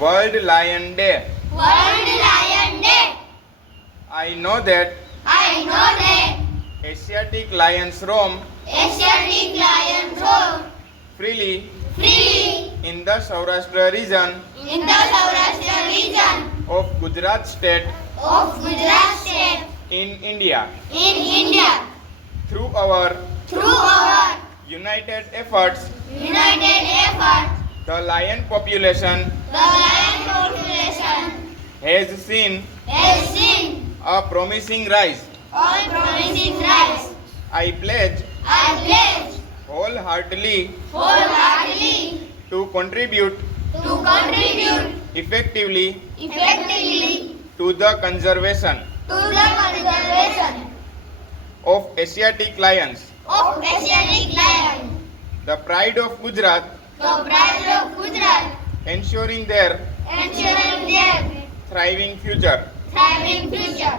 World Lion Day. World Lion Day. I know that I know that Asiatic lions roam Asiatic lions roam freely freely in the Saurashtra region in the Saurashtra region of Gujarat state of Gujarat state in India. in India. Through our Through our united efforts, united effort, the lion population the lion population has seen has seen a promising rise. all promising rise. I pledge I pledge wholeheartedly wholeheartedly to contribute to contribute effectively effectively to the conservation to the conservation of Asiatic lions, of Asiatic lion, the pride of Gujarat, the pride of Gujarat, ensuring their ensuring their thriving future. thriving future.